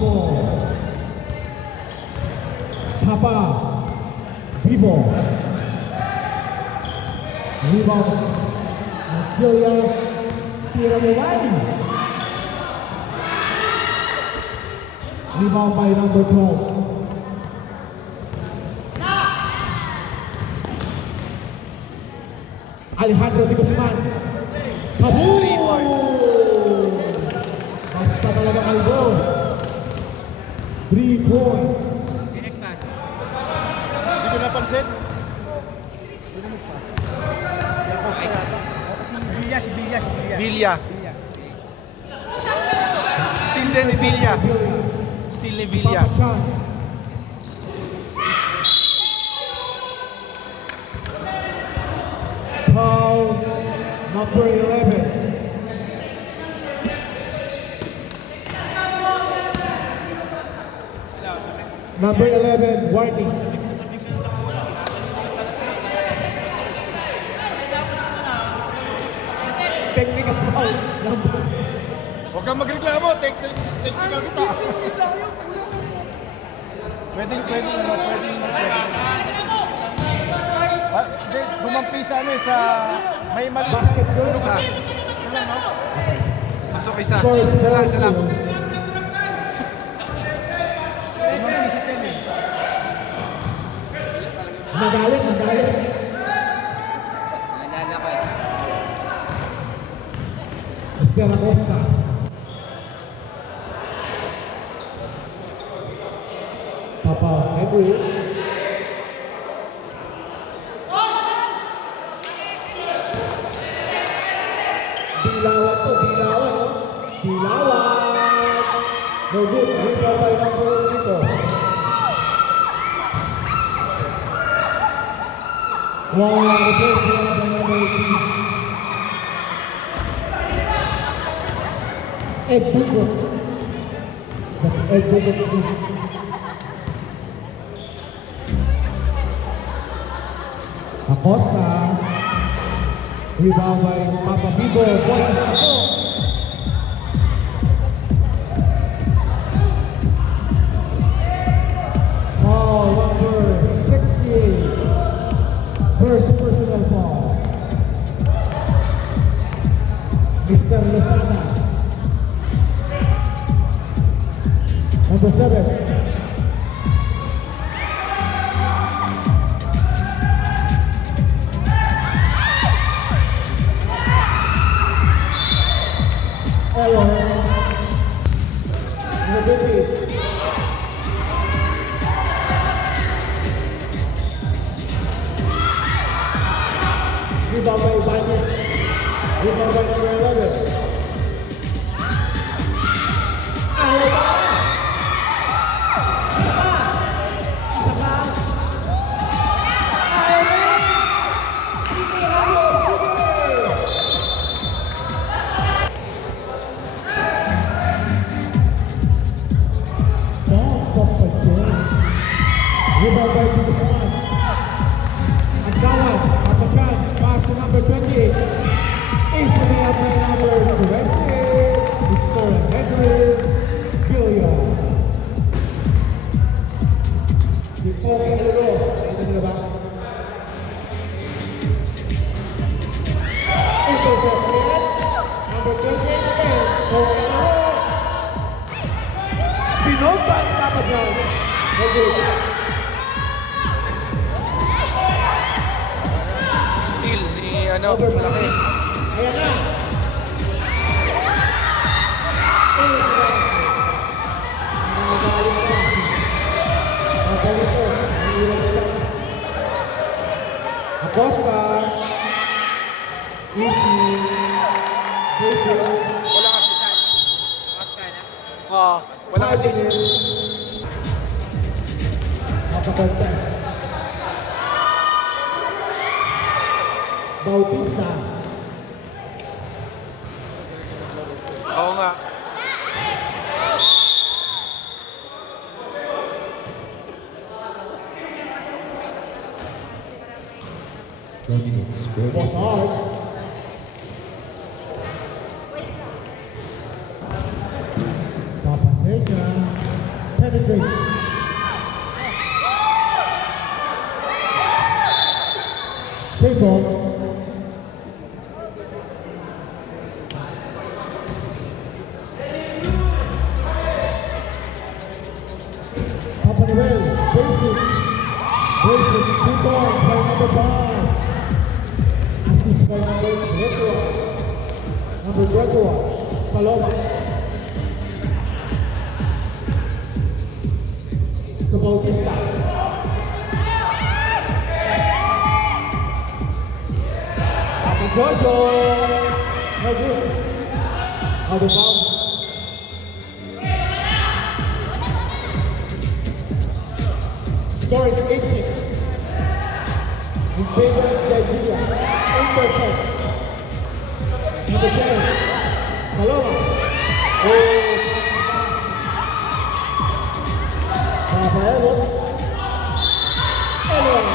ball. Papa Bibo. Rebound. Australia Tiramani. Rebound by number 12. Alejandro de Guzman. Kaboom! 3 points. Basta talaga kalbo. 3 points. Sinek pass. Hindi ko napansin. Hindi na mag-pass. Si Acosta yata. Si Villa. Villa. Still din ni Villa. Still ni Villa. Papa Chan. Foul number 11. Number 11, warning. Technical foul. Huwag kang magreklamo. Technical kita. Pwedeng. Hindi, dumampi sa ano eh, sa may mali. Basketball. Isa lang, no? Pasok isa. Score, Isa lang. score. Dumampi si Chen eh. Magalit. Naalala ko eh. Mr. Acosta. Papa Edwin. Dilawan to, dilawan. No good. Rebound by number dito. Wow, reverse rebound by number 18. Ed Bukot. That's Ed Bukot. Acosta. Rebound by Papa Bibo. Points ako. Foul number 68. First personal foul. Mr. Lozana. Number 7. Ellen. Number 50. Rebound by Ibanez. Rebound by number 11. Rebound by Guzman. Agdawan, Apachan, pass to number 28. Easily up by number 20. Mr. Edwin Villa. Si Oki Luro, ito nila ba? Intercepted. Number 28, Oki Luro. Binomba ni Apachan. Okay. Still ni ano, malaki. Ayan na. Acosta. Easy. Wala kasi. Costa na. Wala assist. Makakontes. Bautista. Oo nga. Bosard. Papasenya. penetrate. Play ball. Papanuel, basic. Basic, 2 points by number 5. Assist by number Gregoire. Number Gregoire, Paloma. Sa Bautista. Papa Jojo. No good. Out of bounds. Score is 8-6. In favor of Nigeria. Intercept. Number 10. Paloma. Oh, Rafaelo. Elon.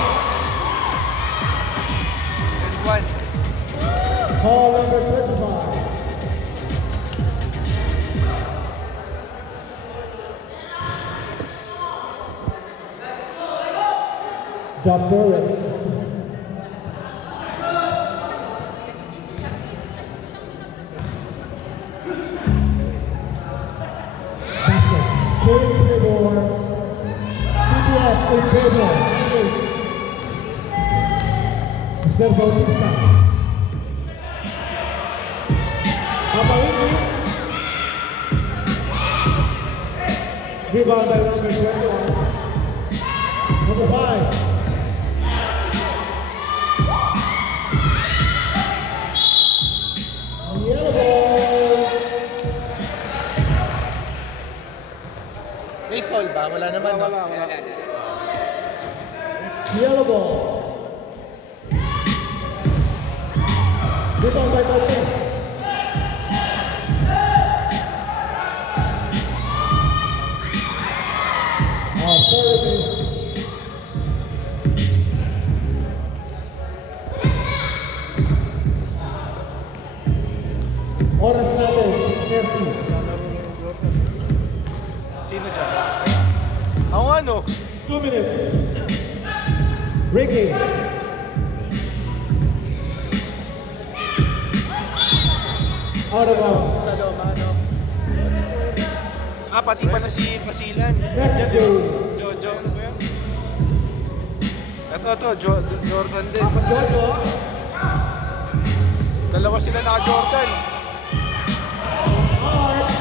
And 1. Call number 25. Jaffer. Basket. Carry to the door. PPF in favor. Mr. Bautista. Apawiki. Rebound by number 21. Number 5. Yellow ball. May foul ba? Wala naman. no? Wala. Yellow ball. Rebound by Cortez. Service. Oras natin, 6:30. Sino dyan? Ako ano? 2 minutes. Ricky. Out of bounds. Sa loma, no? Pati pala si Pasilan. Next game. Jojo. Ano ba yan? Ito, Jordan din. Papa Jojo. Dalawa sila naka-Jordan. Art.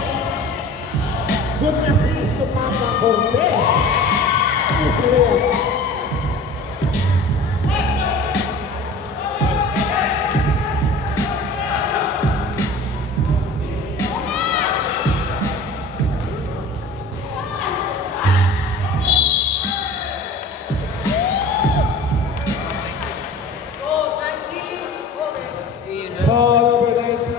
Good assist to Papa Cortez. Israel. Ball number 19.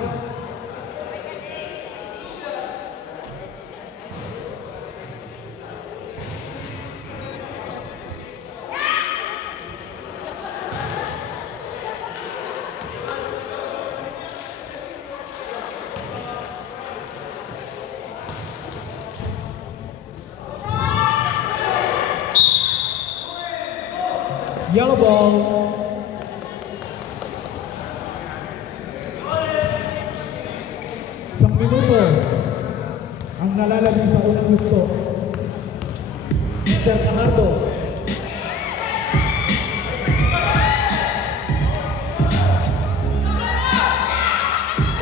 Yellow ball. Isang minuto ang nalalagay sa unang minuto. Mr. Camardo.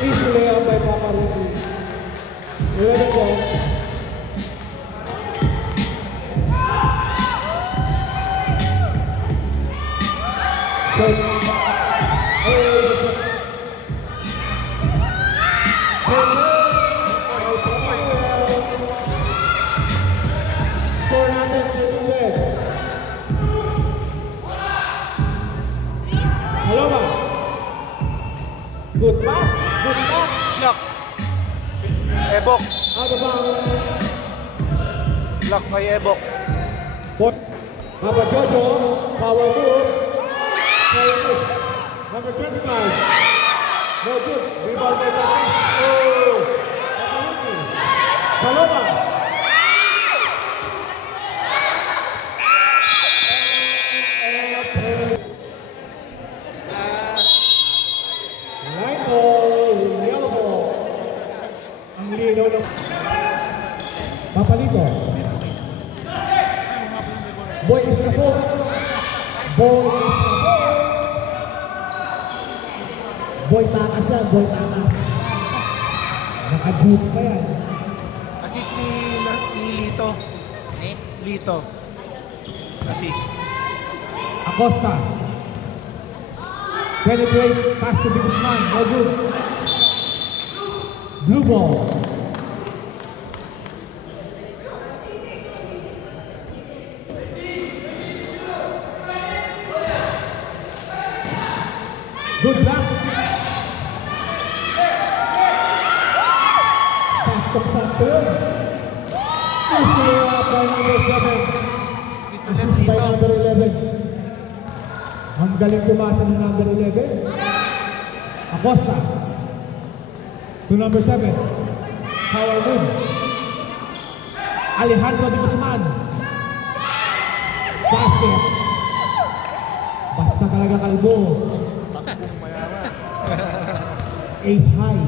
Easily out by Papa Ricky. 11 ball. Good. Score natin 13. Paloma. Good pass. Good pass. Block. Ebok. Out of bounds. Block kay Ebok. Papa Jojo. Power move. Power miss. Number 25. No good. Rebound by Tatis. Oh. Paloma. walang Papalito. Boy Escapo. Boy Escapo. Boy takas yan, boy takas. Naka-juke pa yan. Assist ni Lito. Eh? Lito. Assist. Acosta. Penetrate, pass to Bigsman, no good. Blue ball. Good block. Sakto-sakto yun. Is by number 7. Assist ulit Assist by Lito. number 11. Ang galing tumasa ng number 11. Acosta. To number 7. Power move. Alejandro de Guzman. Basket. Basta talaga kalbo. Takbong mayaman. Ace high.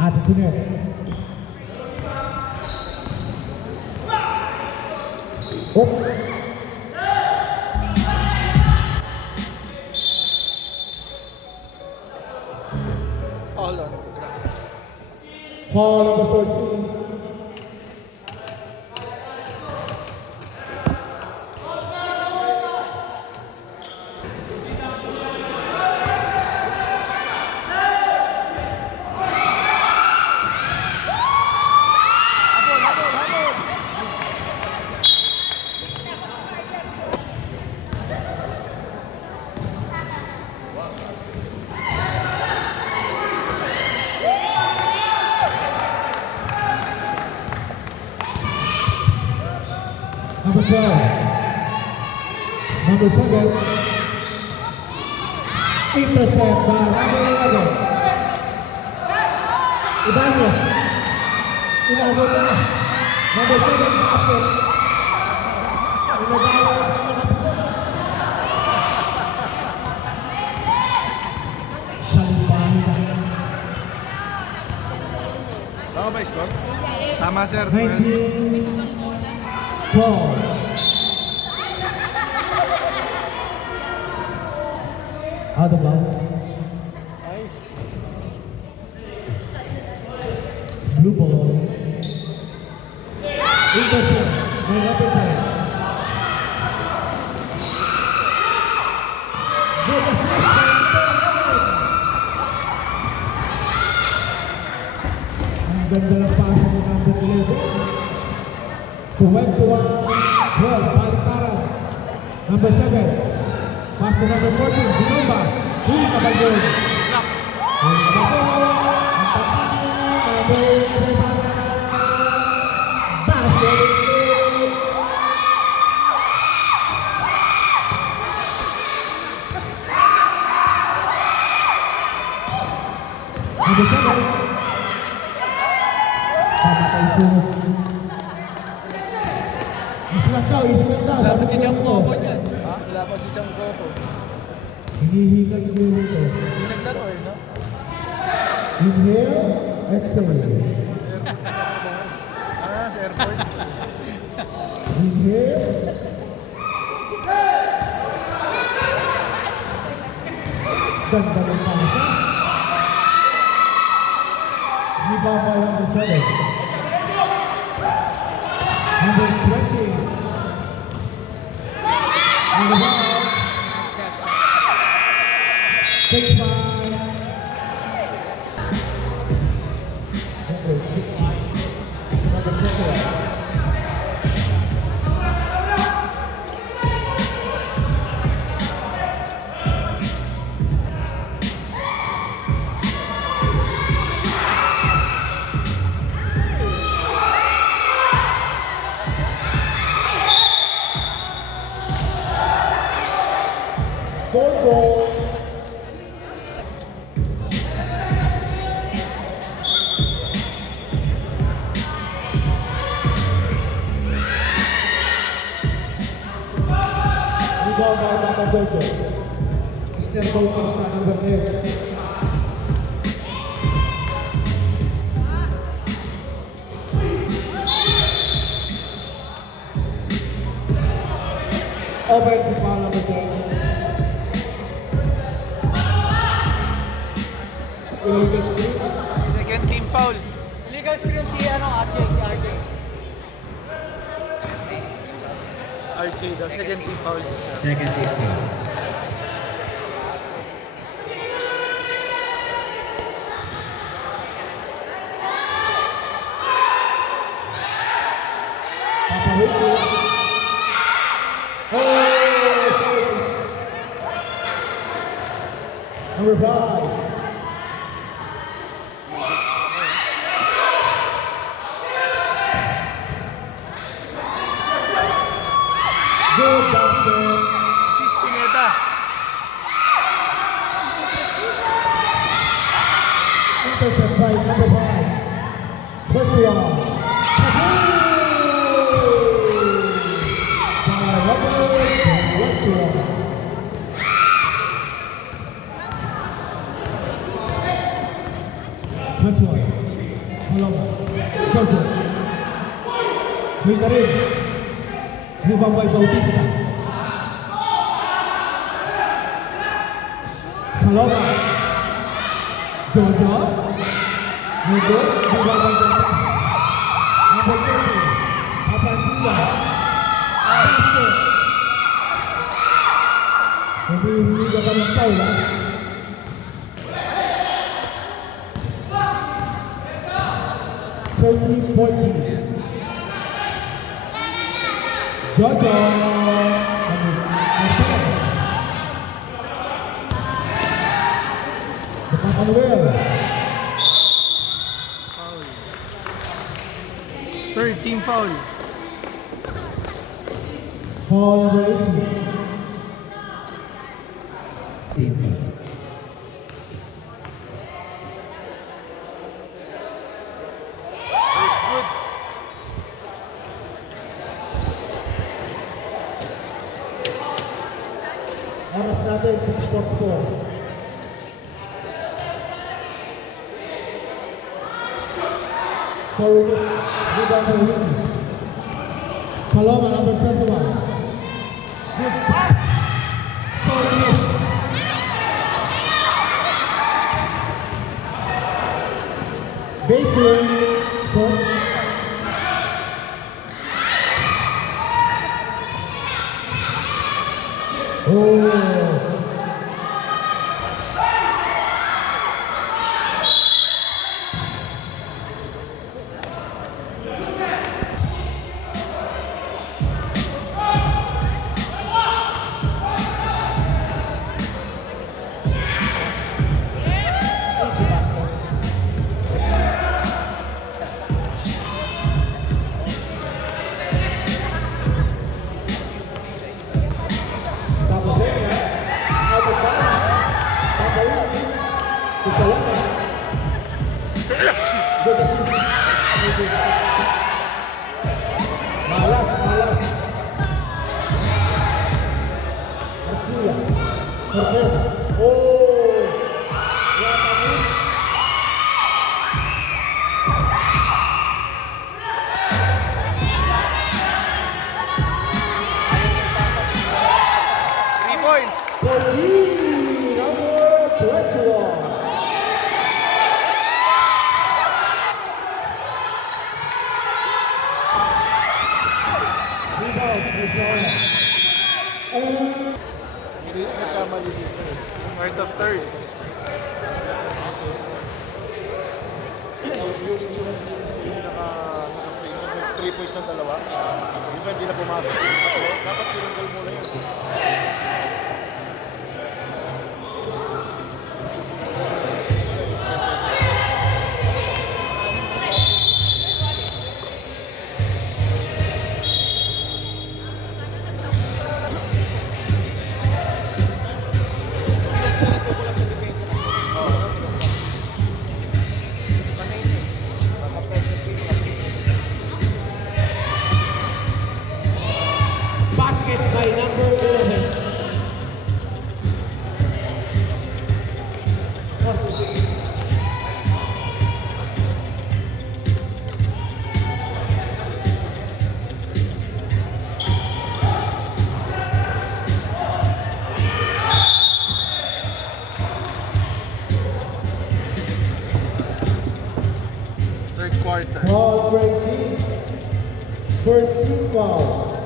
Attitude. Oh. All on. Foul number 14. Habol, habol, habol. Number 12. Number 7. Intercept by number 11. Ibanez. Inabot na. Number 7 basket. Inagawa na naman. Salipahin na. Tama ba score? Tama sir. 19. 12. Out of bounds. Ay. Blue ball. Intercept by number 10. Good assist by number 11. Ang ganda ng pasa ni number 11. 21-12, Baliktaran. Number 7. Pass to number 14, Ginomba. Huli Caballon. Block. Huli Caballon. Ang tatangin, number 11. Basket. Number 7. Pamatay sunod. Islang daw. Wala pa si Sabi Jam ko. Coco niyan. Ha? Wala pa si Jam Coco. Hinihinga siguro ito. Hindi naglaro eh, no? Inhale, exhale. Sa airport. Inhale. Ganda ng pasa. Rebound by number 7. Number 20. On the bounce. Takes by number 6. Number 21. Goal. Mr. Bautista, number 10. Offensive foul number 10. Illegal screen. Second team foul. Illegal screen si RJ. RJ daw, second team foul. Second team foul. Pasahito. Number 5. Good basket. Si Spinetta. Intercept by number 5. Virtual. Virtual. Paloma. Jojo. Wilkarin. Libambay Bautista. Saloma. Jojo. Jojo. Libambay Bautista. Number 30. Apasilla. Basket. Hindi ka ng foul, ha? Jojo. Depan Manuel. Foul. Third team foul. Foul number 18. First good. Oras natin, 6:44. So, rebound by Ricky. Paloma, number 21. Good pass. So, miss. Baseline. Oh. Tapos yan, out of bounds. Papawin. Isalama. Good assist. Malas. Garcia. Cortez. Oh! Yata. 3 points. Number 21. Rebound, Virginia. And Hindi nagkamali dito. Start of third. Yung naka-play, 3 points ng dalawa. Yung ba hindi na pumasok yung tatlo, dapat tinanggal mo na yun. basket by number 11. quarter. Foul number 18. First team foul.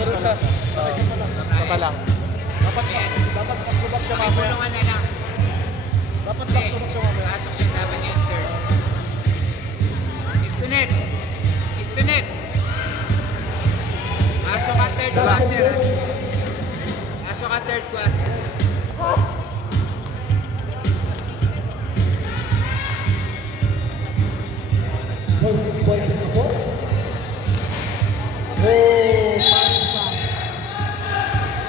Laro siya. Saka lang. Dapat back-to-back siya May mamaya. bulungan na lang. Dapat Hindi. back-to-back siya mamaya. Pasok siya dapat yung third. Is to net. Is to net. Pasok ka third quarter. ah. Pasok ka third quarter. Points na po. Oh, pass.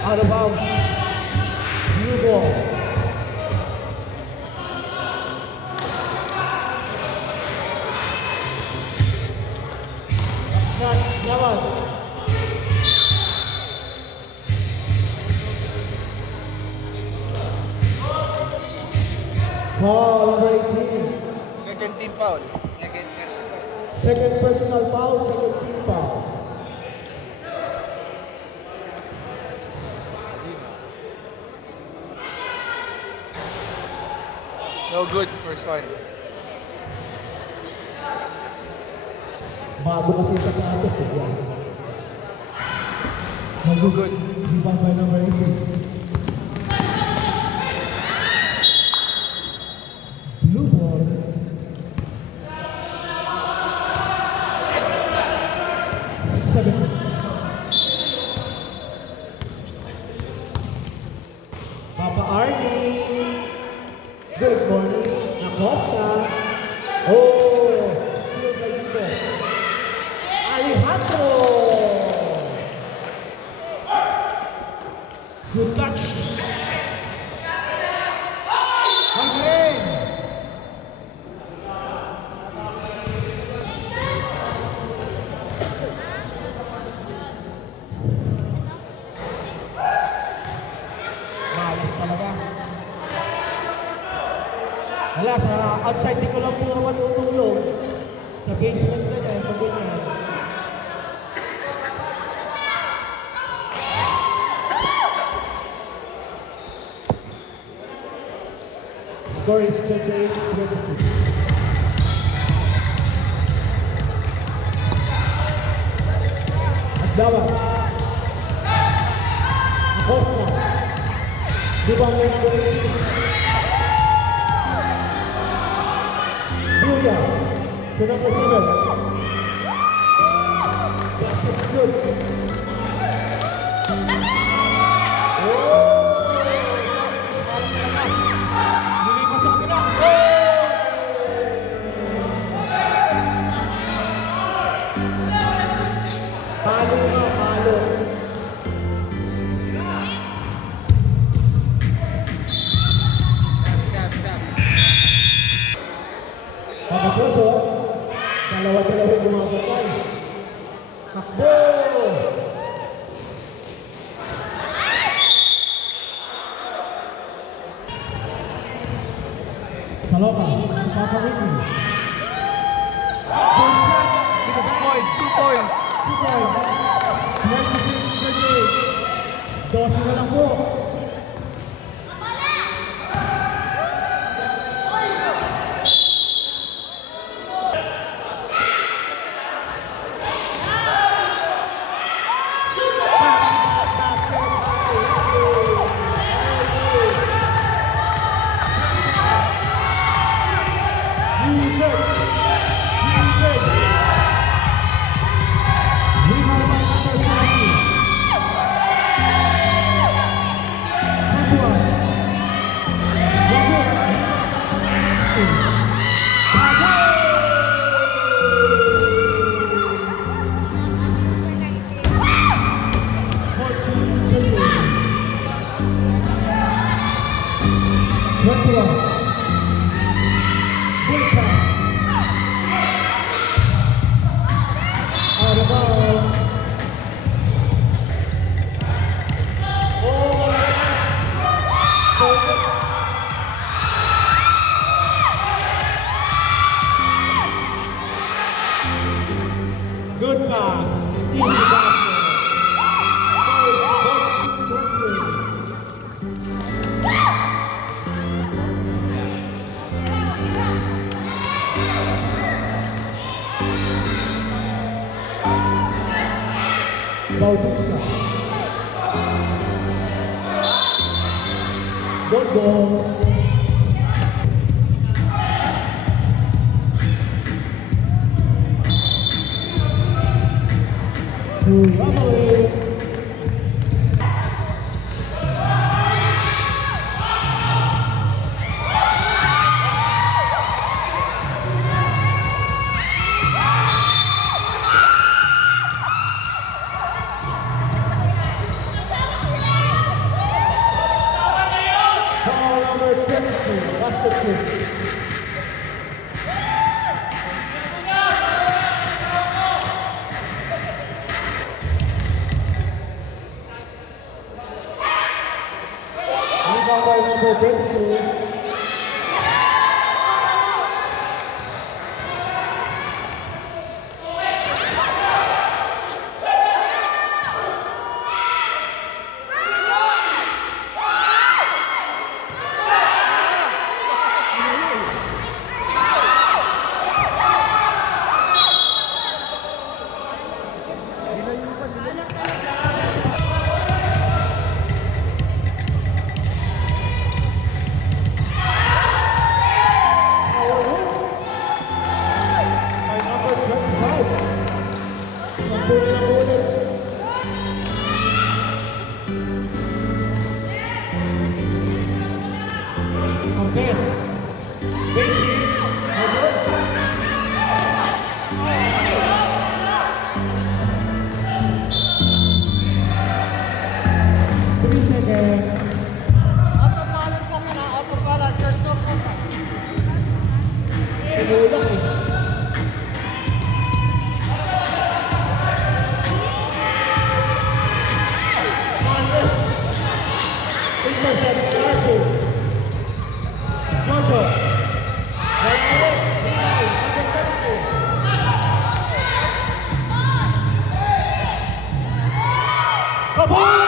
Out of bounds. New ball. Snatch naman. Foul number 18. Second team foul. Second personal. Second personal foul, second team foul. No good, first one. Bago kasi sa platos eh. Yan. Mag-good. Rebound by number 18. Blue ball. Seven. Papa Arnie. Good morning. Acosta. Oh, steal by Vivo. Alejandro. Good touch. Magaling. Malas talaga. Wala, sa outside di ko lang po naman tutulong. Sa basement na niya, pag ganyan. Score is 28-22. Agdawa. Acosta. Rebound by number 18. Julia. To number 7. Basket's good. Nilipas sa kanila. Palo na, palo. Sab. Pagkakoso, dalawa-dalawa yung mga batay. Takbo! Saloka, Papa Ricky. Good shot. 2 points. 2 points. 26-38. 12 na lang po. Good pass. Easy basket. Bautista. Good goal. To Romelu. Foul number 22, basket kick. Rebound by number 22. By number 25. Sampunin ang ulit. Cortez. Casey. Three seconds. Out of balance lang yan ha. Out of balance. There's no contact. Tinulak eh. Marcus. Intercept by Arthur. Jojo. Wala ulit. Number 22. Kaboom!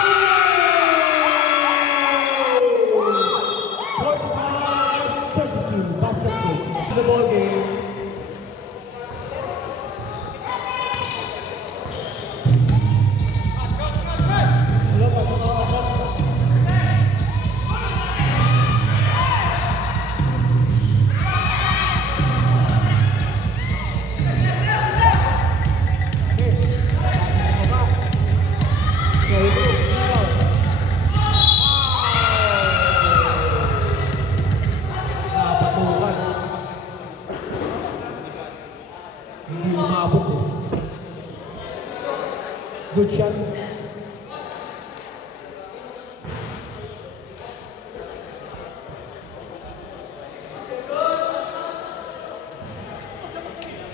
45-32, basket kick. The ball game. Hello, Napatukan. Hindi umabot eh. Good shot.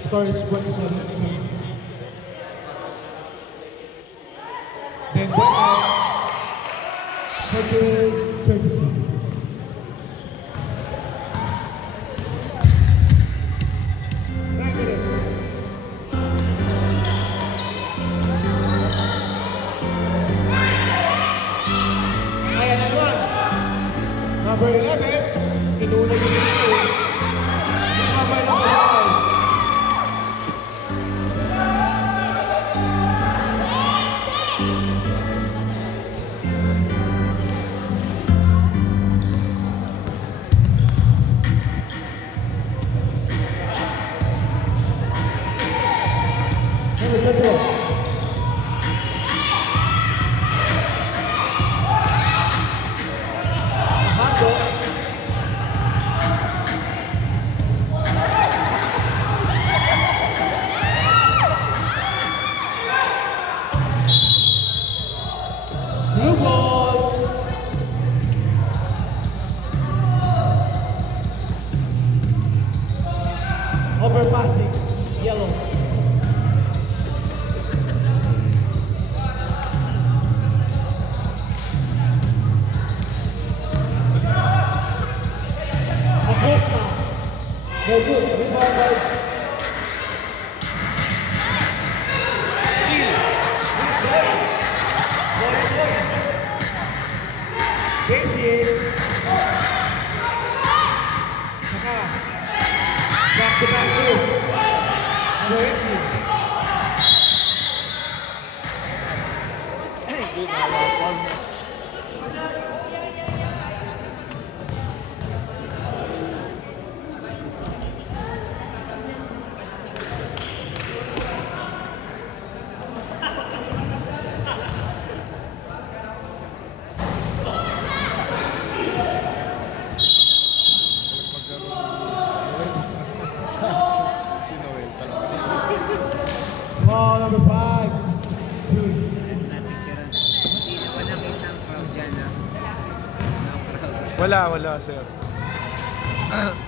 Score is 27. Then back out. 38-32. Negative. Ayan naman. Number 11. Inuna yung sino. Number 5. Number 12. Hando. Blue ball. Overpassing. Yellow. Acosta. No good. Rebound by Steal. Casey. Saka. Back to back miss. Number 18. ball number 5. At na-picturean. Sino ko nakita ang crowd dyan, ha? No crowd. Wala, sir.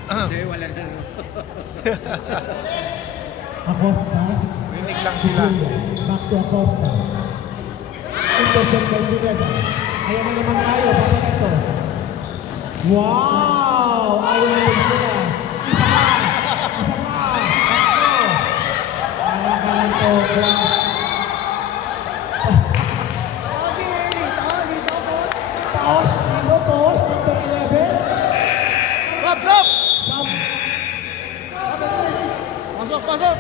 Sa'yo, wala na naman. Acosta. Winning lang sila. Back to Acosta. Intercept by Pineda. Ayan na naman tayo. Papa nito. Wow! Ayaw na sila. Isa pa! Tatlo! Kaya ka lang to. Post. Dito post. Number 11. Sub! Sub. Pasok!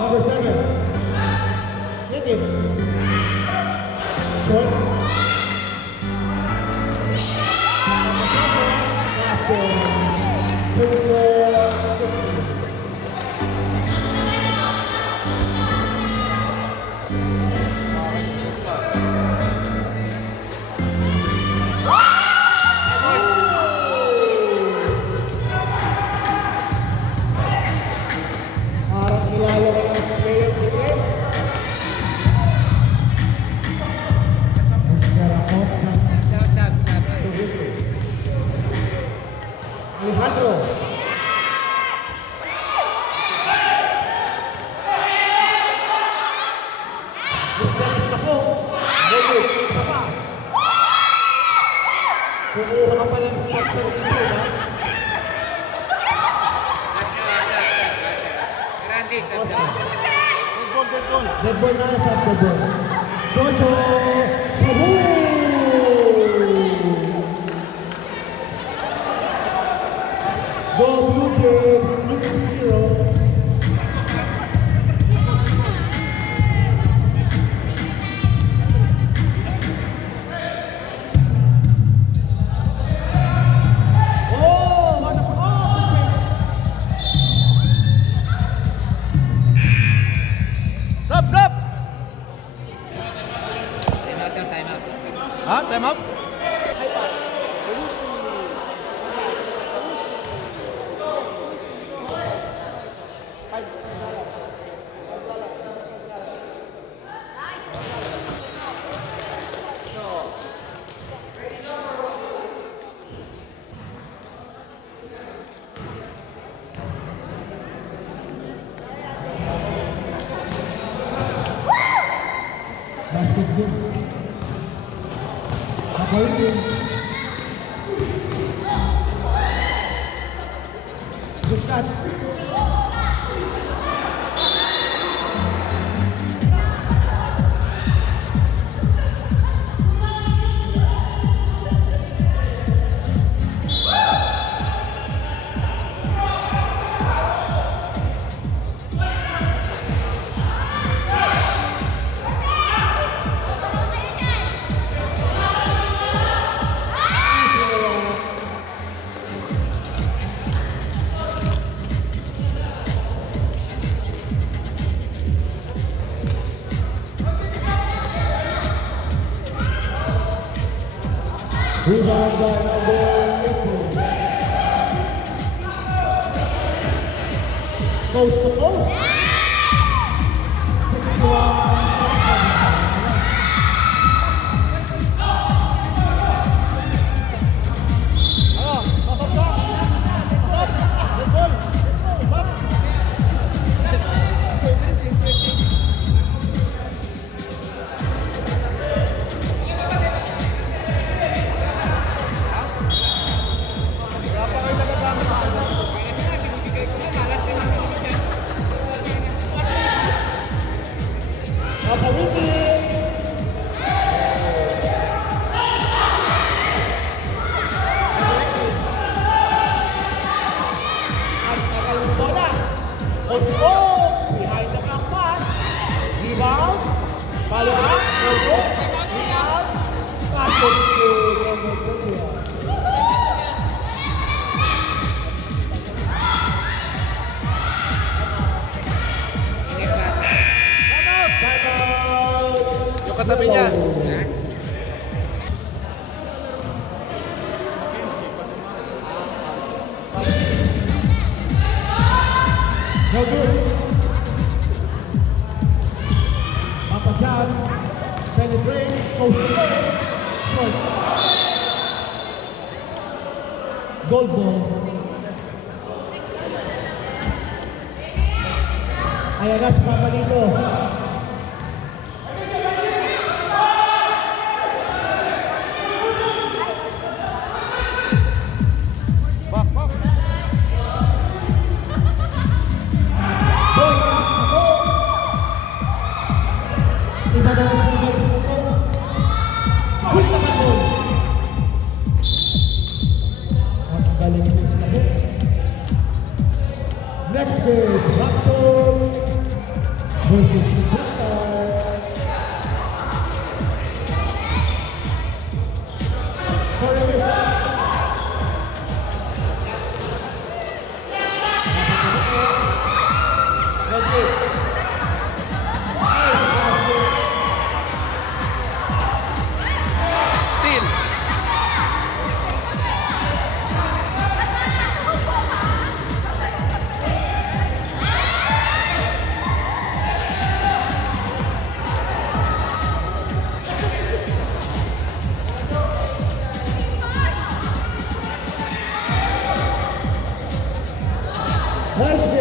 Number 7. Hit it. Short. Basket. 34-15. Parang kilala ko ng player ko eh. Mr. Acosta. Daw, sab. Alejandro. Disparis ka po. Bobo, isa pa. Kumuha ka pa ng stop sa rito, ha? Sab. Grande, sab daw. Dead ball. Dead ball na sa dead ball. Jojo! Kaboom! Go Blue Jays, 0. Oh! What a Sub! Time out. Ha? Time up? Basket din. Kakawin din. Good cut. Rebound by number 18. Coast to coast. 61. No good. Papa John, penetrate, goes to first, short. Goal ball. Ayan na si Papa Lito. Back, back. Boy, ako. Iba na lang sa boys na to. Huli naman boy. Ang galing din sila boy. Next game, Raptor versus Shibata. Sorry, miss. Steal. Nice